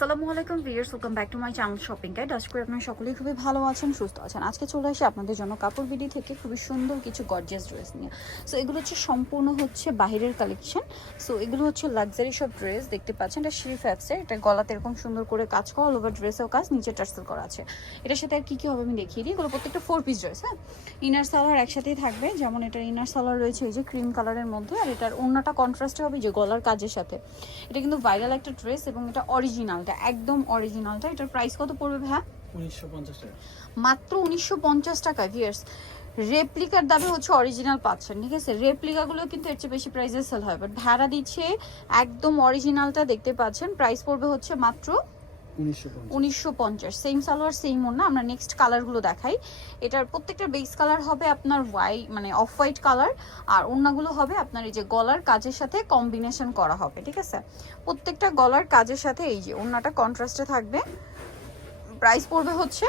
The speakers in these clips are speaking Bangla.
সালামু আলাইকুম viewers welcome back to my channel shopping guide আজকে আপনারা সকলেই খুবই ভালো আছেন, সুস্থ আছেন। আজকে চলে আসি আপনাদের জন্য কাপড় বিডি থেকে খুবই সুন্দর কিছু গর্জিয়াস ড্রেস নিয়ে। সো এগুলো হচ্ছে সম্পূর্ণ হচ্ছে বাহিরের কালেকশন সো এগুলো হচ্ছে লাক্সারি সব ড্রেস দেখতে পাচ্ছেন, এটা শ্রী ফ্যাপসের এটা গলাতে এরকম সুন্দর করে কাজ করা অল ওভার ড্রেসেও কাজ, নিচে টার্সেল করা আছে। এটার সাথে আর কি কি হবে আমি দেখিয়ে দিই। এগুলো প্রত্যেকটা ফোর পিস ড্রেস হ্যাঁ? ইনার সালোয়ার একসাথেই থাকবে। যেমন এটার ইনার সালোয়ার রয়েছে এই যে ক্রিম কালারের মধ্যে, আর এটার অন্যটা কন্ট্রাস্টে হবে যে গলার কাজের সাথে। এটা কিন্তু ভাইরাল একটা ড্রেস এবং এটা অরিজিনালটা একদম অরিজিনালটা এটার প্রাইস কত পড়বে ভাইয়া? মাত্র উনিশশো পঞ্চাশ টাকা ভিয়ার্স রেপ্লিকার দামে হচ্ছে অরিজিনাল পাচ্ছেন ঠিক আছে? রেপ্লিকাগুলো কিন্তু এর চেয়ে বেশি প্রাইসে সেল হয়। বাট ভাড়া দিচ্ছে একদম অরিজিনালটা দেখতে পাচ্ছেন। প্রাইস পড়বে হচ্ছে মাত্র উনিশশো পঞ্চাশ। সেম সালোয়ার সেম ওর না? আমরা নেক্সট কালারগুলো দেখাই। এটার প্রত্যেকটা বেস কালার হবে আপনার হোয়াইট মানে অফ হোয়াইট কালার আর অন্যগুলো হবে আপনার এই যে গলার কাজের সাথে কম্বিনেশন করা হবে ঠিক আছে? প্রত্যেকটা গলার কাজের সাথে এই যে অন্যটা কন্ট্রাস্টে থাকবে। প্রাইস পড়বে হচ্ছে?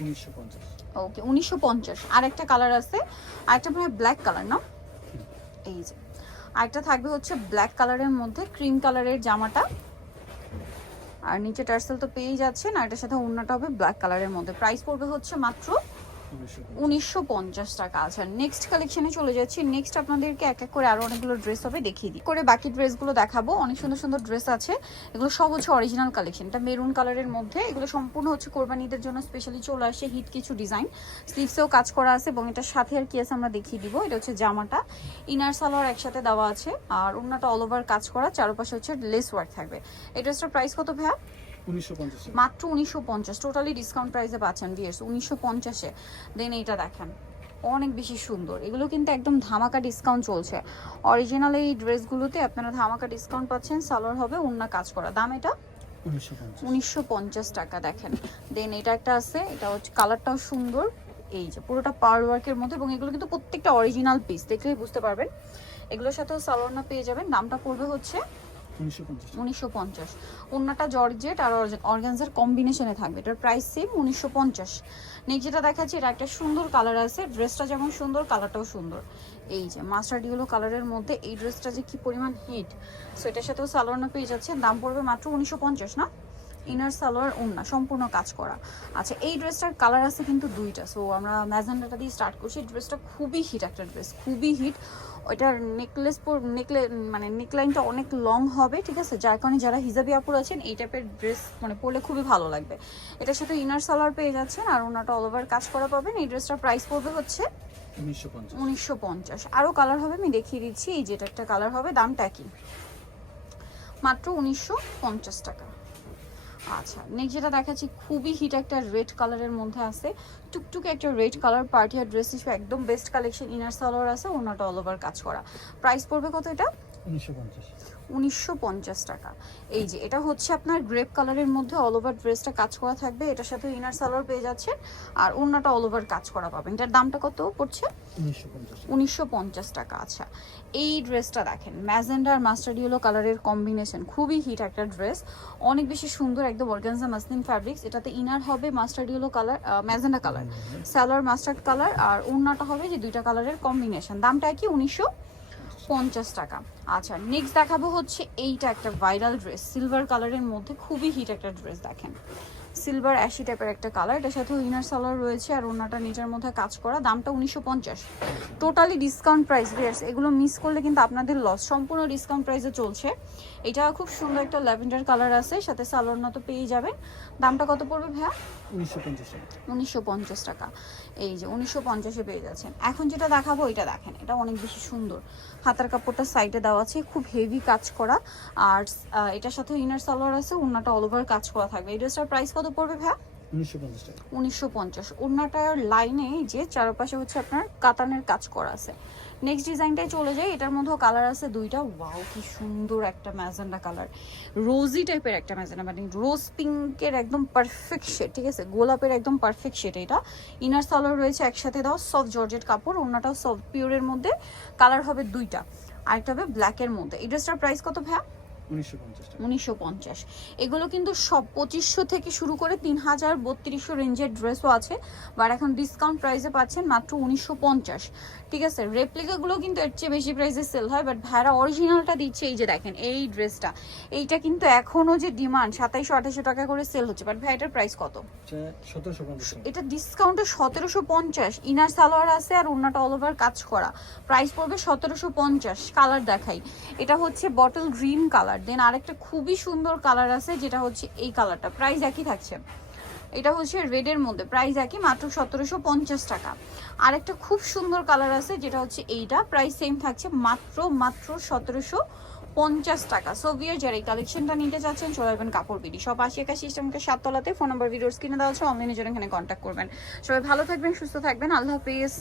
উনিশশো পঞ্চাশ। ওকে উনিশশো পঞ্চাশ। আর একটা কালার আছে। আরেকটা মানে ব্ল্যাক কালার না? এই যে। আরেকটা থাকবে হচ্ছে ব্ল্যাক কালারের মধ্যে ক্রিম কালারের জামাটা। আর নিচে টার্সেল তো পেয়েই যাচ্ছেন, আর এটার সাথে অন্যটা হবে ব্ল্যাক কালারের মধ্যে। প্রাইস পড়বে হচ্ছে মাত্র উনিশশো পঞ্চাশ টাকা আচ্ছা নেক্সট কালেকশনে চলে যাচ্ছি। নেক্সট আপনাদেরকে এক এক করে আরও অনেকগুলো ড্রেস হবে দেখিয়ে দিই। করে বাকি ড্রেসগুলো দেখাবো। অনেক সুন্দর সুন্দর ড্রেস আছে। এগুলো সব হচ্ছে অরিজিনাল কালেকশন এটা মেরুন কালারের মধ্যে। এগুলো সম্পূর্ণ হচ্ছে কোরবানিদের জন্য স্পেশালি চলে আসে হিট কিছু ডিজাইন স্লিভসেও কাজ করা আছে এবং এটার সাথে আর কি আছে আমরা দেখিয়ে দিব। এটা হচ্ছে জামাটা। ইনার সালোয়ার একসাথে দেওয়া আছে। আর অন্যটা অল ওভার কাজ করা। চারপাশে হচ্ছে লেস ওয়ার্ক থাকবে। এই ড্রেসটার প্রাইস কত ভাইয়া? মাত্র উনিশশো পঞ্চাশ টোটালি ডিসকাউন্ট প্রাইসে পাচ্ছেন ভিয়ার্স উনিশশো পঞ্চাশে। দেন এইটা দেখেন অনেক বেশি সুন্দর। এগুলো কিন্তু একদম ধামাকা ডিসকাউন্ট চলছে। অরিজিনাল এই ড্রেসগুলোতে আপনারা ধামাকা ডিসকাউন্ট পাচ্ছেন সালোয়ার হবে অন্য কাজ করা। দাম এটা? উনিশশো পঞ্চাশ। টাকা দেখেন। দেন এটা একটা আছে এটা হচ্ছে কালারটাও সুন্দর। এই যে পুরোটা পার্ল ওয়ার্কের মধ্যে এবং এগুলো কিন্তু প্রত্যেকটা অরিজিনাল পিস দেখলেই বুঝতে পারবেন। এগুলোর সাথেও সালোয়ার না পেয়ে যাবেন। দামটা পড়বে হচ্ছে উনিশশো পঞ্চাশ। জর্জেট আর থাকবে। এটার প্রাইস সেম উনিশশো পঞ্চাশ। যেটা একটা সুন্দর কালার আছে। ড্রেসটা যেমন সুন্দর কালারটাও সুন্দর। এই যে কালারের মধ্যে এই ড্রেসটা যে কি পরিমাণ হিট সো এটার সাথেও পেয়ে দাম পড়বে মাত্র উনিশশো পঞ্চাশ, না? ইনার সালোয়ার ওন্না সম্পূর্ণ কাজ করা। আচ্ছা এই ড্রেসটার কালার আছে কিন্তু দুইটা। সো আমরা ম্যাজেন্ডাটা দিয়ে স্টার্ট করছি। ড্রেসটা খুবই হিট একটা ড্রেস খুবই হিট ওইটার নেকলেস পর নেকলে মানে নেকলাইনটা অনেক লং হবে ঠিক আছে? যার কারণে যারা হিজাবি আপুর আছেন এই টাইপের ড্রেস মানে পরলে খুবই ভালো লাগবে। এটার সাথে ইনার সালোয়ার পেয়ে যাচ্ছেন আর ওনাটা অল ওভার কাজ করা পাবেন। এই ড্রেসটার প্রাইস পড়বে হচ্ছে উনিশশো পঞ্চাশ। আরও কালার হবে আমি দেখিয়ে দিচ্ছি। এই যেটা একটা কালার হবে দামটা কি মাত্র উনিশশো পঞ্চাশ টাকা। আচ্ছা নেক্সট যেটা দেখাচ্ছি, খুবই হিট একটা রেড কালারের মধ্যে আছে। টুকটুকে একটা রেড কালার পার্টি আর ড্রেস হিসেবে একদম বেস্ট কালেকশন ইনার সালোয়ার আছে, ওনাটা অল ওভার কাজ করা। প্রাইস পড়বে কত এটা? উনিশশো পঞ্চাশ। টাকা। এই যে এটা হচ্ছে আপনার গ্রেপ কালারের মধ্যে অল ওভার ড্রেসটা কাজ করা থাকবে এটার সাথে ইনার সালোয়ার পেয়ে যাচ্ছেন আর অন্যটা অল ওভার কাজ করা পাবেন। এটার দামটা কত পড়ছে? উনিশশো পঞ্চাশ। টাকা আচ্ছা। এই ড্রেসটা দেখেন ম্যাজেন্ডা আর মাস্টার ইয়েলো কালারের কম্বিনেশন খুবই হিট একটা ড্রেস অনেক বেশি সুন্দর একদম অর্গানজা মাসলিন ফ্যাব্রিক্স এটাতে ইনার হবে mustard yellow colour magenta colour salwar mustard colour আর ওড়নাটা হবে যে দুইটা কালারের কম্বিনেশন দামটা কি উনিশশো পঞ্চাশ টাকা। আচ্ছা নেক্সট দেখাবো হচ্ছে এইটা একটা ভাইরাল ড্রেস সিলভার কালারের মধ্যে খুবই হিট একটা ড্রেস দেখেন। সিলভার অ্যাশি টাইপের একটা কালার এটার সাথে ইনার সালোয়ার রয়েছে আর ওনাটা নিজের মধ্যে কাজ করা দামটা উনিশশো পঞ্চাশ। টোটালি ডিসকাউন্ট প্রাইস বিয়ার্স এগুলো মিস করলে কিন্তু আপনাদের লস সম্পূর্ণ ডিসকাউন্ট প্রাইসে চলছে। এটা খুব সুন্দর একটা ল্যাভেন্ডার কালার আছে সাথে সালোয়ার না তো পেয়ে যাবেন। দামটা কত পড়বে ভাইয়া? উনিশশো পঞ্চাশ টাকা। উনিশশো পঞ্চাশ টাকা। এই যে উনিশশো পঞ্চাশে পেয়ে যাচ্ছেন। এখন যেটা দেখাবো এটা দেখেন এটা অনেক বেশি সুন্দর। হাতার কাপড়টা সাইডে দেওয়া আছে খুব হেভি কাজ করা। আর এটার সাথে ইনার সালোয়ার আছে ওনাটা অল ওভার কাজ করা থাকবে। এই ড্রেসটার প্রাইস কত পড়বে ভাইয়া? উনিশশো পঞ্চাশ উনিশশো লাইনে যে চারপাশে হচ্ছে আপনার কাতানের কাজ করা আছে। নেক্সট ডিজাইনটাই চলে যায় এটার মধ্যেও কালার আছে দুইটা। ওয়াও কি সুন্দর একটা ম্যাজেন্ডা কালার রোজি টাইপের একটা ম্যাজেন্ডা মানে রোজ পিঙ্কের একদম পারফেক্ট শেড ঠিক আছে? গোলাপের একদম পারফেক্ট শেড এটা। ইনার সালোয়ার রয়েছে একসাথে দাও সফট জর্জেট কাপড় ওনাটাও সফট পিওরের মধ্যে। কালার হবে দুইটা। আরেকটা হবে ব্ল্যাকের মধ্যে। এই ড্রেসটার প্রাইস কত ভাইয়া? উনিশশো পঞ্চাশ এগুলো কিন্তু সব পঁচিশশো থেকে শুরু করে তিন হাজার বত্রিশশো রেঞ্জের ড্রেসও আছে। বাট এখন ডিসকাউন্ট প্রাইসে পাচ্ছেন মাত্র উনিশশো পঞ্চাশ। ঠিক আছে রেপ্লিকাগুলো কিন্তু এর চেয়ে বেশি প্রাইসে সেল হয় বাট ভাইরা অরিজিনালটা দিচ্ছে এই যে দেখেন এই ড্রেসটা এইটা কিন্তু এখনও যে ডিমান্ড সাতাইশো আঠাশশো টাকা করে সেল হচ্ছে বাট ভাই এটার প্রাইস কত এটা ডিসকাউন্টে সতেরোশো পঞ্চাশ ইনার সালোয়ার আছে আর অন্যটা অল ওভার কাজ করা। প্রাইস পড়বে সতেরোশো পঞ্চাশ কালার দেখাই। এটা হচ্ছে বটল গ্রিন কালার দেন আরেকটা খুবই সুন্দর কালার আছে যেটা হচ্ছে এই কালারটা প্রাইস একই থাকছে। এটা হচ্ছে রেডের মধ্যে। প্রাইস একই, মাত্র সতেরোশো পঞ্চাশ টাকা। আরেকটা খুব সুন্দর কালার আছে, যেটা হচ্ছে এইটা। প্রাইস সেম থাকছে, মাত্র মাত্র সতেরোশো পঞ্চাশ টাকা। সো ভিয়ার যারা এই কালেকশনটা নিতে চাচ্ছেন, চলে আসবেন কাপড় বিডি। সব আশি একাশি সিস্টেমকে সাততলাতে ফোন নাম্বার ভিডিওস কিনে দেওয়া হচ্ছে অনলাইনে জন্য এখানে কন্ট্যাক্ট করবেন। সবাই ভালো থাকবেন, সুস্থ থাকবেন। আল্লাহ হাফিজ।